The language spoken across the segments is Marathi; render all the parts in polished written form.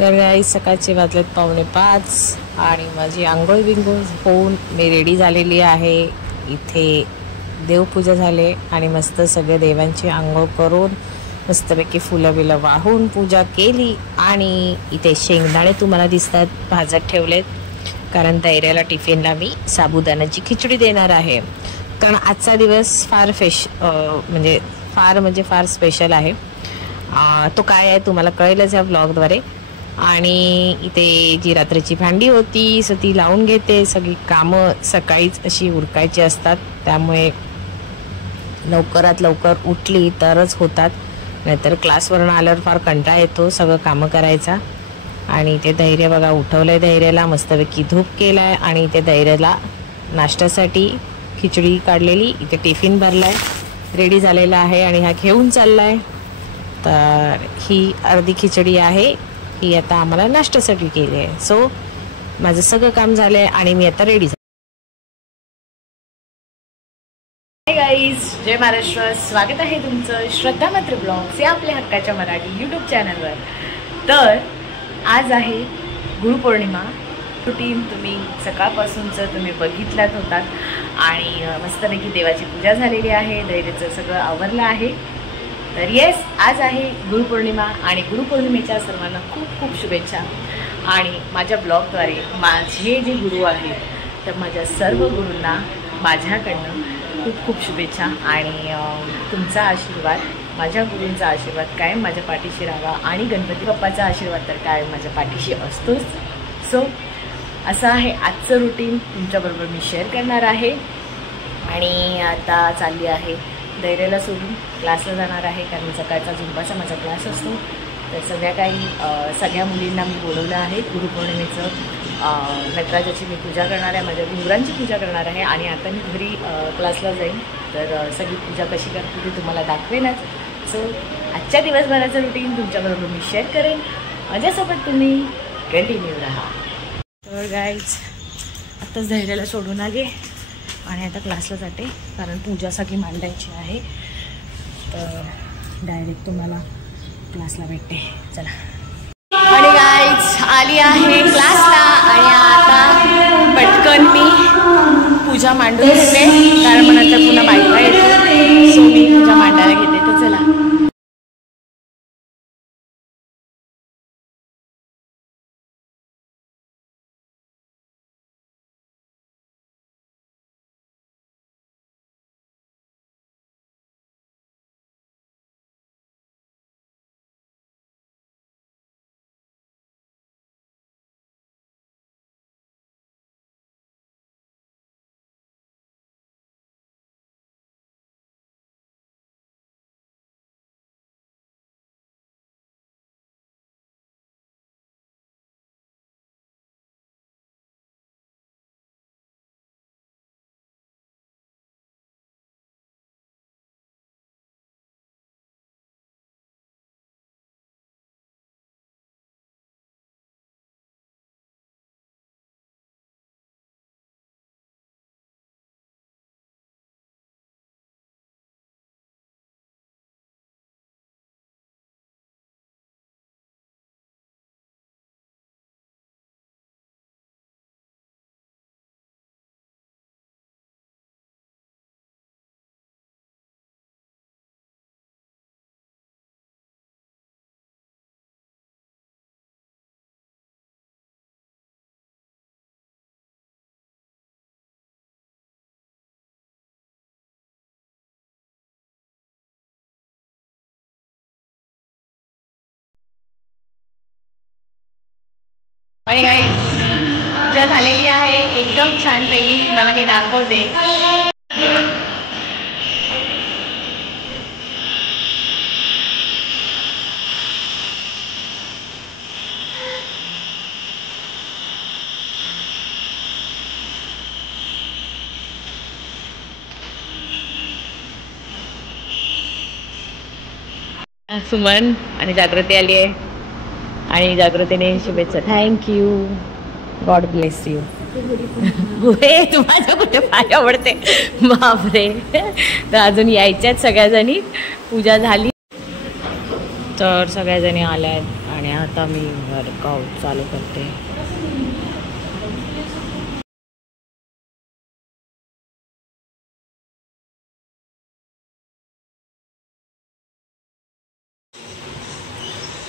तर गाईज सकाळचे वाजलेत 4:45 आणि माझी आंघोळ बिंघोळ होऊन मी रेडी झालेली आहे। इथे देवपूजा झाले आणि मस्त सगळे देवांची आंघोळ करून मस्तपैकी फुलं बिलं वाहून पूजा केली। आणि इथे शेंगदाणे तुम्हाला दिसतात भाजत ठेवलेत, कारण धैर्याला टिफिनला मी साबुदाण्याची खिचडी देणार आहे। कारण आजचा दिवस फार फार स्पेशल आहे। तो काय आहे तुम्हाला कळेलच या ब्लॉगद्वारे। आणि इथे जी रात्रीची भांडी होती सो ती लावून घेते। सगळी कामं सकाळीच अशी उरकायची असतात, त्यामुळे लवकरात लवकर उठली तरच होतात, नाहीतर क्लासवरून आल्यावर फार कंटाळा येतो सगळं कामं करायचा। आणि इथे धैर्य बघा उठवलंय, धैर्याला मस्तपैकी धूप केलाय आणि इथे धैर्याला नाश्त्यासाठी खिचडी काढलेली, इथे टिफिन भरलाय, रेडी झालेला आहे आणि हा घेऊन चाललाय। तर ही अर्धी खिचडी आहे, ही आता आम्हाला नाश्त्यासाठी केली आहे। सो माझं सगळं काम झालंय आणि मी आता रेडी झाले। हाय गाईज, जय महाराष्ट्र, स्वागत आहे तुमचं श्रद्धा मात्र ब्लॉग्स या आपल्या हक्काच्या मराठी यूट्यूब चॅनलवर। तर आज आहे गुरुपौर्णिमा। रुटीन तुम्ही सकाळपासूनचं तुम्ही बघितलात होतात आणि मस्तपैकी देवाची पूजा झालेली आहे, धैर्याचं सगळं आवरलं आहे। तर येस, आज आहे गुरुपौर्णिमा आणि गुरुपौर्णिमेच्या सर्वांना खूप खूप शुभेच्छा। आणि माझ्या ब्लॉगद्वारे माझे जे गुरु आहेत तर माझ्या सर्व गुरूंना माझ्याकडनं खूप खूप शुभेच्छा आणि तुमचा आशीर्वाद, माझ्या गुरूंचा आशीर्वाद कायम माझ्या पाठीशी राहावा आणि गणपती बाप्पाचा आशीर्वाद तर कायम माझ्या पाठीशी असतोच। सो असं आहे आजचं रुटीन, तुमच्याबरोबर मी शेअर करणार आहे। आणि आता चालली आहे धैर्याला सोडून क्लासला जाणार आहे, कारण सकाळचा झुंबाचा माझा क्लास असतो। तर संध्याकाळी सगळ्या मुलींना मी बोलवलं आहे। गुरुपौर्णिमेचं नटराजाची मी पूजा करणार आहे, माझ्या गुरुंची पूजा करणार आहे आणि आता मी घरी क्लासला जाईन, तर सगळी पूजा कशी करते ते तुम्हाला दाखवेनच। सो आजच्या दिवसभराचं रुटीन तुमच्याबरोबर मी शेअर करेन, माझ्यासोबत तुम्ही कंटिन्यू राहा। तर गाईज आत्ताच धैर्याला सोडून आले आणि आता क्लासला जाते, कारण पूजा सगळी मांडायची आहे। तर डायरेक्ट तुम्हाला क्लासला भेटते, चला। आणि गाईज आली आहे क्लासला आणि आता पटकन मी पूजा मांडून घेते, कारण मग नंतर पुन्हा बायका येतो। सो मी पूजा मांडायला घेते, तर चला। आणि काही पूजा झालेली आहे एकदम छानपैकी, मला मी दाखवते। सुमन आणि जागृती आली आहे आणि जागृतीने शुभेच्छा। Thank you, God bless you. तू माझ्या कुठे पाय आवडते, बापरे। तर अजून यायच्यात सगळ्याजणी, पूजा झाली तर सगळ्याजणी आल्या आहेत आणि आता मी वर्कआउट चालू करते.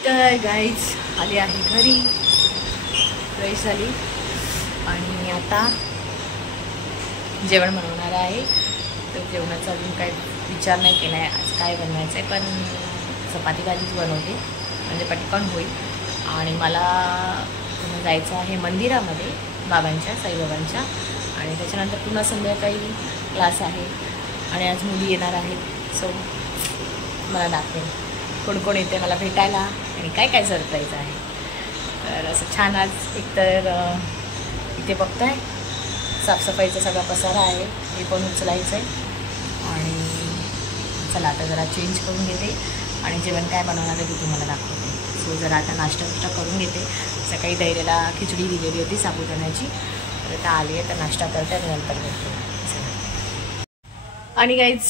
तर गाईज आली आहे घरी, फ्रेश झाली आणि आता जेवण बनवणार आहे. तर जेवणाचा अजून काय विचार नाही केला आहे आज काय बनवायचं आहे, पण चपाती भाजीच बनवते म्हणजे पटकन होईल. आणि मला जायचं आहे मंदिरामध्ये बाबांच्या, साईबाबांच्या, आणि त्याच्यानंतर पुन्हा संध्याकाळी क्लास आहे आणि आज मुली येणार आहेत. सो मला दाखवेल कोण कोण येते मला भेटायला आणि काय काय सरप्राईज आहे. तर असं छान आज एकतर इथे बघताय साफसफाईचा सगळा पसारा आहे, हे पण उचलायचं आहे. आणि चला आता जरा चेंज करून घेते आणि जेवण काय बनवणार आहे ते तुम्हाला दाखवते. सो जरा आता नाश्ता करून घेते. सकाळी धैर्याला खिचडी दिलेली होती साबुदाण्याची, तर आता आली आहे तर नाश्ता करते आणि नंतर करते. आणि काहीच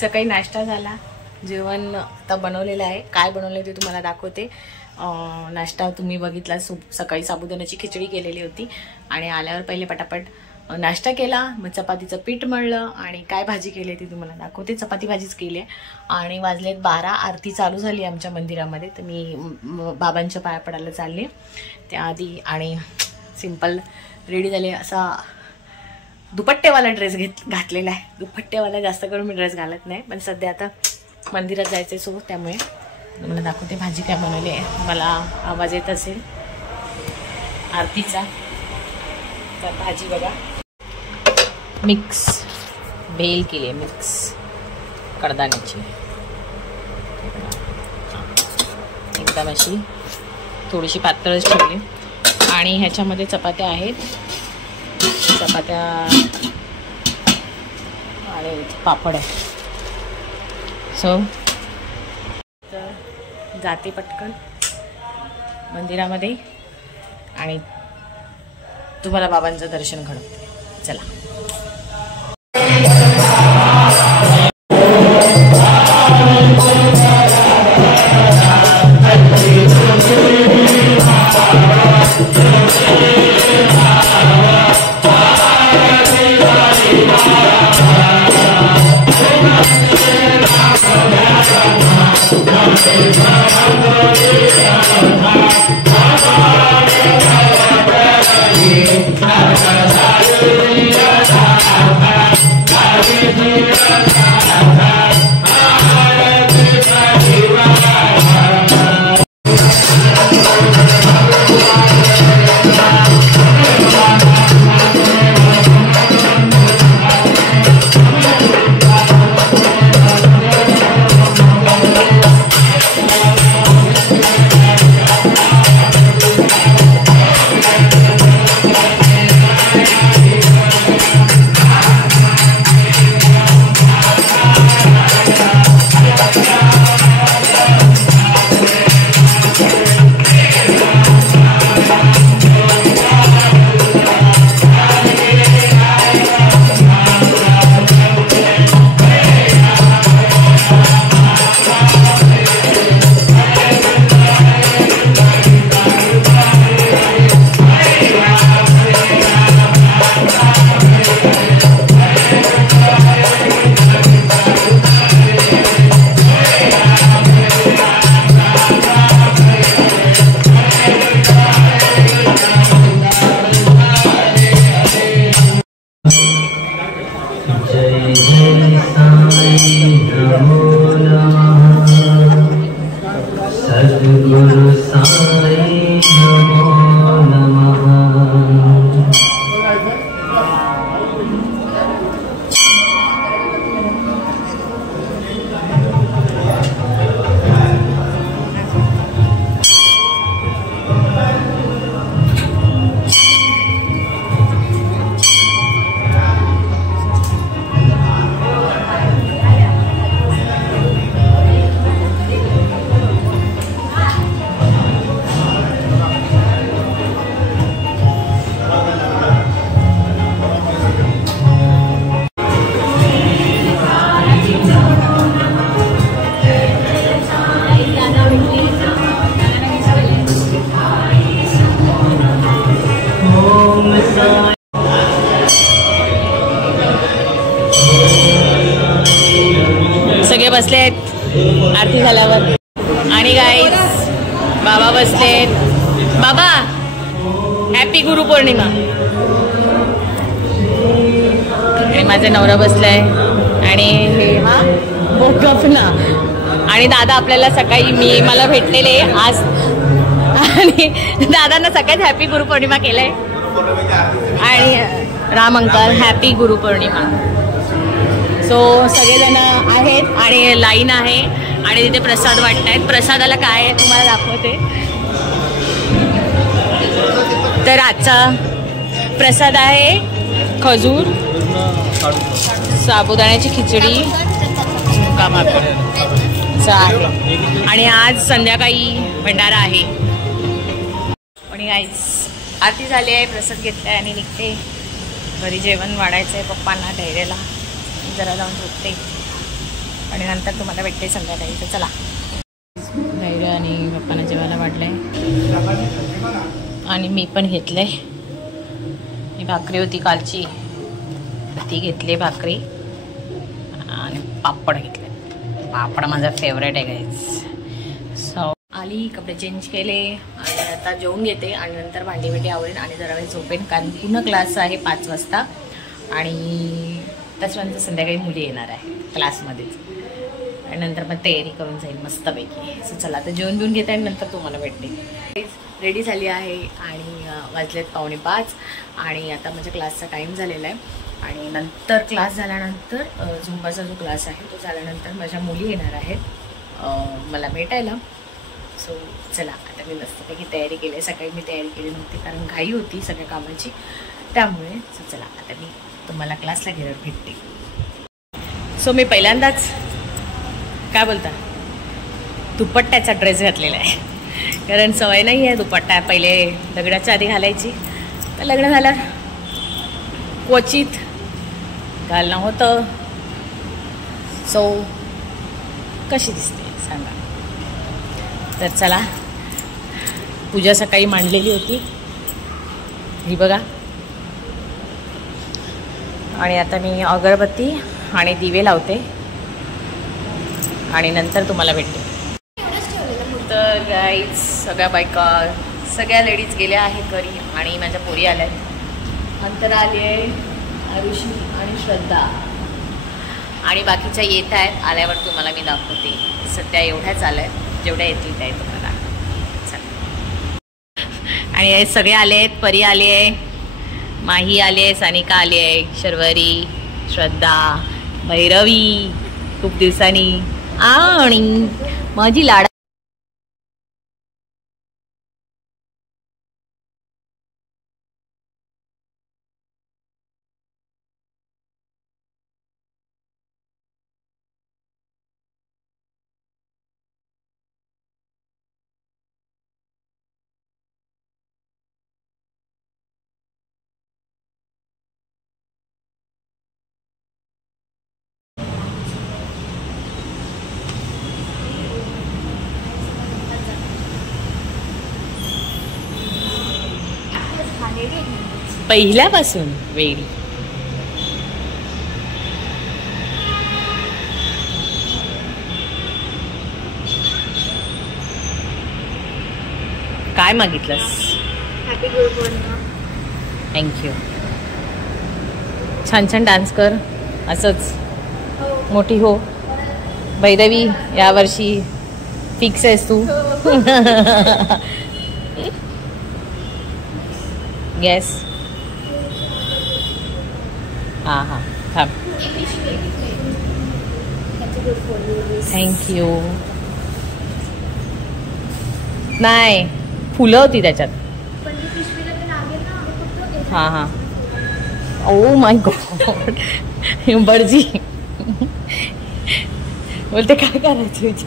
सकाळी नाश्ता झाला, जेवण आता बनवलेलं आहे. काय बनवलं ते तुम्हाला दाखवते. नाश्ता तुम्ही बघितला, सकाळी साबुदाण्याची खिचडी केलेली होती आणि आल्यावर पहिले पटापट नाश्ता केला, मग चपातीचं पीठ मळलं आणि काय भाजी केली ती तुम्हाला दाखवते. चपाती भाजीच केली आहे आणि वाजलेत 12. आरती चालू झाली आमच्या मंदिरामध्ये, तर मी बाबांच्या पाया पडायला चालले त्याआधी आणि सिंपल रेडी झाले. असा दुपट्टेवाला ड्रेस घातलेला आहे. दुपट्टेवाला जास्त करून मी ड्रेस घालत नाही, पण सध्या आता मंदिरात जायचं सो त्यामुळे मला दाखवते भाजी काय बनवली आहे. मला आवाज येत असेल आरतीचा. तर भाजी बघा, मिक्स भेल केली आहे, मिक्स कडधान्याची, एकदम अशी थोडीशी पातळच ठेवली. आणि ह्याच्यामध्ये चपात्या आहेत, चपात्या आणि पापड आहे. सो तर जाते पटकन मंदिरामध्ये आणि तुम्हाला बाबांचं दर्शन घडवते. चला. आरती झाल्यावर. आणि गाईस बाबा बसलेत. बाबा हॅपी गुरुपौर्णिमा. आणि माझा नवरा बसलाय आणि हे हा गपना. आणि दादा आपल्याला सकाळी मला भेटलेले आज आणि दादांना सगळ्यात हॅपी गुरुपौर्णिमा केलंय. आणि Ram uncle happy Gurupurnima. So सगळेजण आहेत आणि लाईन आहे आणि तिथे प्रसाद वाटतायत. प्रसादाला काय आहे तुम्हाला दाखवते. तर आजचा प्रसाद आहे खजूर, साबुदाण्याची खिचडी, झुणका भाकर आहे. आणि आज संध्याकाळी भंडारा आहे. आणि गाईस आरती झाली आहे, प्रसाद घेतला आहे आणि निघते. घरी जेवण वाढायचं आहे पप्पांना धैर्याला. जरा जाऊन झोपते आणि नंतर तुम्हाला भेटते संध्याकाळी. तर चला. धैर्य आणि पप्पांना जेवायला वाढलंय आणि मी पण घेतलंय. ही भाकरी होती कालची, ती घेतली भाकरी आणि पापड घेतले. पापड माझा फेवरेट आहे गाईस. सो आली, कपडे चेंज केले आणि आता जेवून घेते आणि नंतर भांडी बिंडी आवरेन आणि जरा वेळ झोपेन. कारण पुन्हा क्लास आहे 5 वाजता आणि त्याच्यानंतर संध्याकाळी मुली येणार आहे क्लासमध्येच. आणि नंतर मग तयारी करून जाईल मस्तपैकी. सो चला आता जेवण बिवून घेते आणि नंतर तुम्हाला भेटते. रेडी झाली आहे आणि वाजलेत 4:45 आणि आता माझ्या क्लासचा टाईम झालेला आहे. आणि नंतर क्लास झाल्यानंतर झुंबाचा जो क्लास आहे तो झाल्यानंतर माझ्या मुली येणार आहेत मला भेटायला. सो चला आता मी मस्तपैकी तयारी केली आहे. सकाळी मी तयारी केली नव्हती कारण घाई होती सगळ्या कामाची, त्यामुळे. सो चला आता मी तुम्हाला क्लासला गेल्यावर भेटते. सो मी पहिल्यांदाच काय बोलता दुपट्ट्याचा ड्रेस घातलेला आहे. कारण सवय नाही आहे दुपट्टा पहिले लग्नाच्या आधी घालायची. तर लग्न झालं क्वचित घालणं होतं. सो कशी दिसते सांगा. तर चला, पूजा सकाळी मांडलेली होती ही बघा. आणि आता मी अगरबत्ती आणि दिवे लावते आणि नंतर तुम्हाला भेटते. तर गाईज सगळ्या बायका सगळ्या लेडीज गेल्या आहेत घरी आणि माझ्या पोरी आल्या आहेत. अंतरा आली आहे, आरुषी आणि श्रद्धा आणि बाकीच्या येत आहेत. आल्यावर तुम्हाला मी दाखवते. सध्या एवढ्याच आल्या आहेत, जेवढ्या येतील त्या तुम्हाला. आणि हे सगळे आले आहेत. परी आली आहे, माही आली आहे, सानिका आली आहे, शर्वरी, श्रद्धा, भैरवी खूप दिवसांनी आणि माझी लाडा. पहिल्यापासून वेडी. काय मागितलंस? हॅपी गुरुपौर्णिमा. थँक्यू. छान छान डान्स कर, असंच मोठी हो. भैरवी यावर्षी फिक्स आहेस तू. येस. हां हां थांब. थँक्यू. नाही फुलं होती त्याच्यात. हां हां. Oh my God. बर्जी बोलते काय करायचं.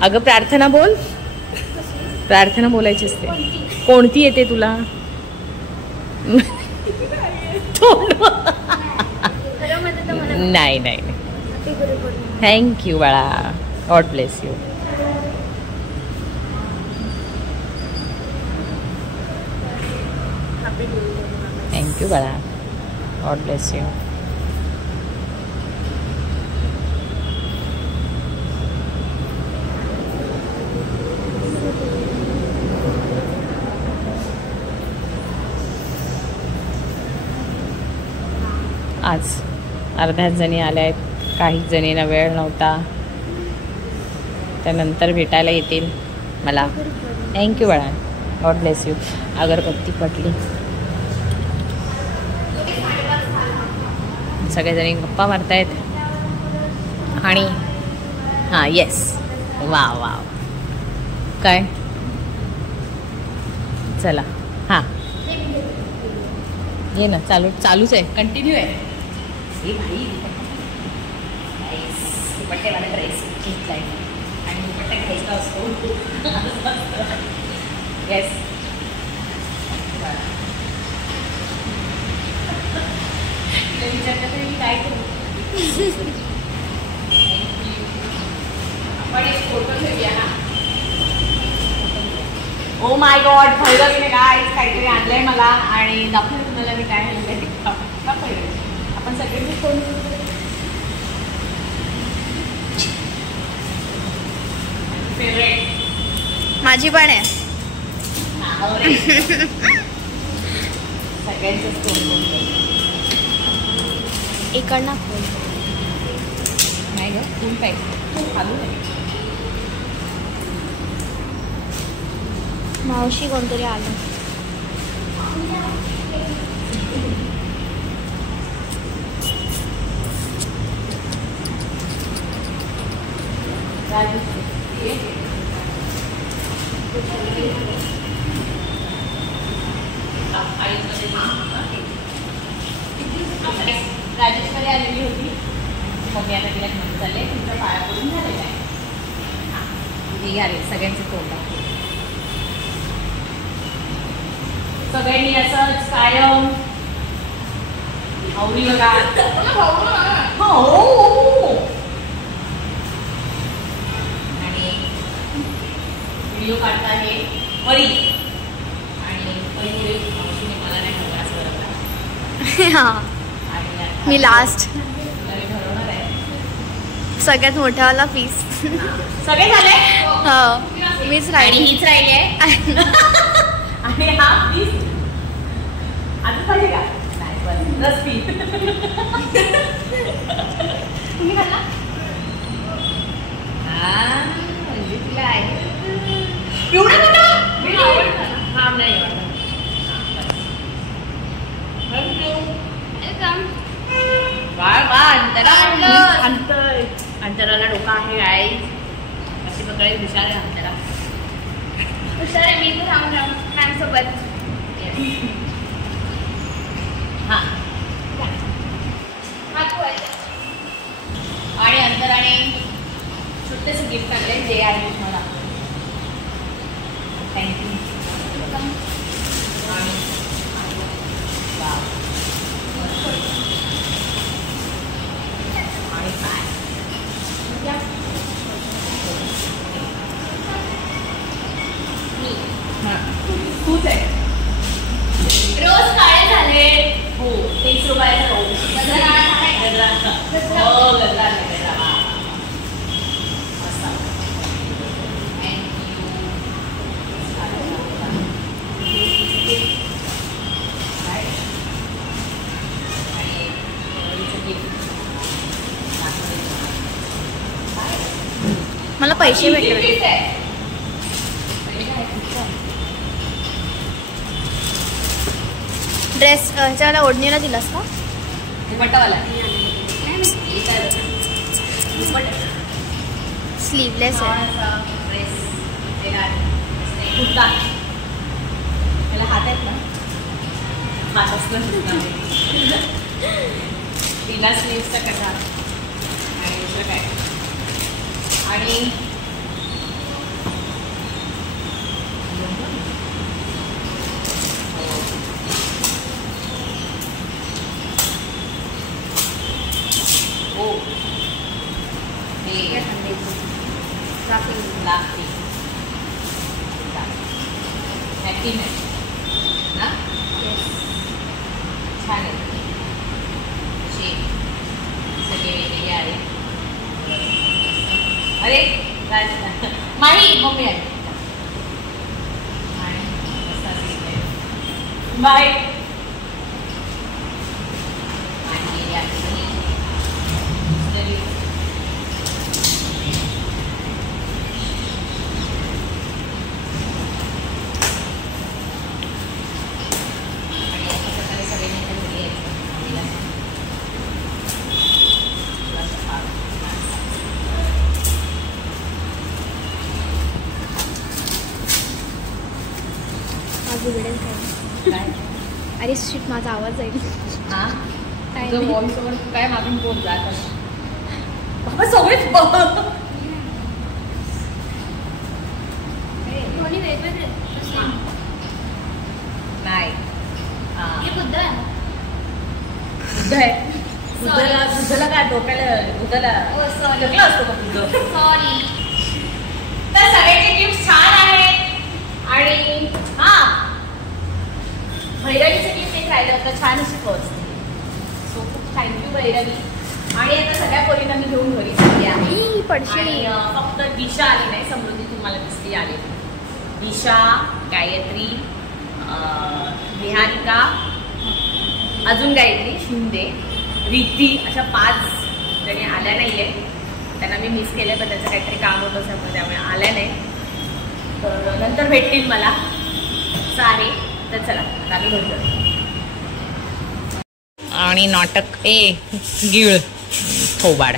अगं प्रार्थना बोल. प्रार्थना बोलायची असते. कोणती येते तुला? नाही नाही. थँक्यू बाळा. God bless you. थँक्यू बाळा. God bless you. आज अर्ध्याच जणी आल्या आहेत, काही जणींना वेळ नव्हता, त्यानंतर भेटायला येतील मला. थँक्यू बाळा, गॉड ब्लेस यू. अगरबत्ती पटली. सगळेजणी गप्पा मारतायत आणि हां येस वा वा काय चला हां ये ना, चालूच आहे, कंटिन्यू आहे. हे भाई दुपट्टेवाला ड्रेस घेतला आहे आणि दुपट्टा घ्यायचा असतो. येस मी काय करू. आपण एक फोटो घेऊया ना. ओ माय गॉड, पहिलं मी काय काहीतरी आणलंय मला आणि दाखवलं तुम्हाला मी काय आणलंय का. पहिलं आपण सगळे मी फोन फेवरेट माझी पण आहे. सगळ्यांचंच फोन इकडनं फोन नाही ग, फुल पॅक खालू नाही. मावशी कोणतरी आलं. राजेश्वरी आलेली होती. मम्मी आता तिला घेऊन चालले, तुमच्या पाया पडून झालेलं आहे. हां हे आले सगळ्यांचे तोंड. सगळ्यांनी असंच कायम आवडी बघा. हो आणि व्हिडिओ काढता आहे परी आणि परीमुळे मावशीने मला नाही ठरवास करत. हां मी लास्ट ठरवणार आहे सगळ्यात मोठावाला पीस. सगळे झाले. हो मीच राहिली. हीच राहिली आहे आणि हा पीस आता पाहिजे का. नाही बस रस पी. तुम्ही खाल्ला. हा म्हणजे तिला आहे एवढा मोठा. मी आवडतं ना. हा नाही आवडत. अंतराला डोका आहे आई. अशी प्रकारे हुशार आहे अंतरा. हुशार आहे मी. तू थांबून मॅम सोबत. हां आणि अंतराने छोटेसे गिफ्ट आणले जे आहे तुम्हाला. थँक्यू. आणि तूच आहे. रोज काळे झाले. हो 30 रुपयाचा रोज. गजरा हो गजरा गजरा. मला पैसे भेटले. ड्रेस ह्याच्याला ओढणीला दिलास का. दुपट्टावाला स्लीवलेस आहे. कुर्ता त्याला हात आहेत ना. हात असलं तिला स्लीव्सचा कसा आणि दुसरं काय. आणि हो लागते नक्की नाही ना. छान आहे. असे सगळे वेगवेगळे आहे. अरे माही मम्मी आहे. बाय. बिघडेल काय? अरे शिट, माझा आवाज जाईल. हा काय तुझं नाही. व्हॉइस ओव्हर काय मागून बोल जात बाबा सवयच बघ. दोन्ही वेगवेगळे हा. नाही हे बुद्ध आहे. बुद्ध आहे. बुद्धला काय डोक्याला बुद्धला ढकलं असतो का बुद्ध? सॉरी. तर सगळ्यांचे गिफ्ट छान आहेत आणि हा भैरवीचं गिफ्ट एक राहिलं होतं, छान अशी पर्स. सो खूप थँक्यू भैरवी. आणि आता सगळ्या पोरींना मी घेऊन घरी चालली आहे. पडशी. आणि फक्त दिशा आली नाही, समृद्धी तुम्हाला दिसली आली. दिशा, गायत्री, निहारिका, अजून गायत्री, शिंदे, रिद्धी अशा 5 जणी आल्या नाहीये. त्यांना मी मिस केलं, पण त्याचं काहीतरी काम होतं त्यामुळे आल्या नाही. तर नंतर भेटतील मला असं आहे. तर चला आता आम्ही घरी जाऊ. आणि नाटक गिळ थोबाड.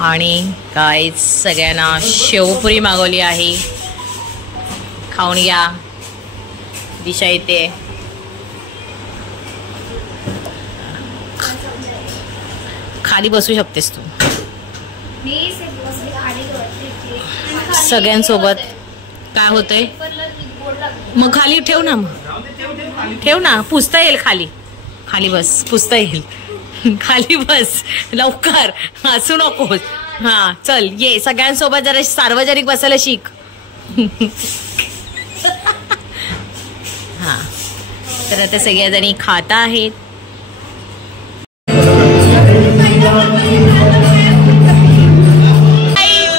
आणि काय सगळ्यांना शेवपुरी मागवली आहे, खाऊन घ्या. दिशा येते. खाली बसू शकतेस तू सगळ्यांसोबत. काय होतंय मग? खाली ठेव ना, मग ठेव ना, पुसता येईल खाली. खाली बस, पुसता येईल. खाली बस लवकर, हसू नकोस. हा चल ये, सगळ्यांसोबत जरा सार्वजनिक बसायला शिक. हा तर आता सगळ्याजणी खाता आहेत.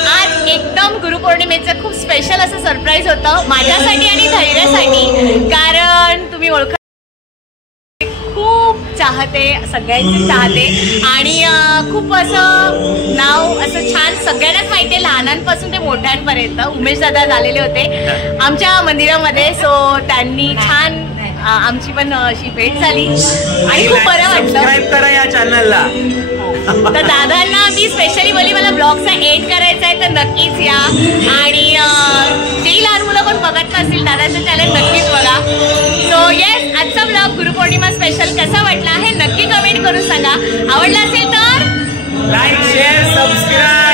आज एकदम गुरुपौर्णिमेचं खूप स्पेशल असं सरप्राईज होतं माझ्यासाठी आणि धैर्यासाठी. कारण तुम्ही ओळखा, खूप चाहते, सगळ्यांचे चाहते. आणि खूप असं नाव असं छान सगळ्यांनाच माहिती आहे, लहानांपासून ते मोठ्यांपर्यंत. उमेश दादा झालेले होते आमच्या मंदिरामध्ये. सो त्यांनी छान आमची पण अशी भेट झाली आणि खूप बरं वाटलं. सबस्क्राइब करा या चॅनलला. तर दादांना मी स्पेशली बोलली मला ब्लॉगचा एंड करायचा आहे, तर नक्कीच या. आणि जे लहान मुलं पण बघत नसतील दादाचं चॅनल नक्कीच बघा. सो येस, आजचा ब्लॉग गुरुपौर्णिमा स्पेशल कसा वाटला हे नक्की कमेंट करून सांगा. आवडला असेल तर लाईक, शेअर, सबस्क्राईब.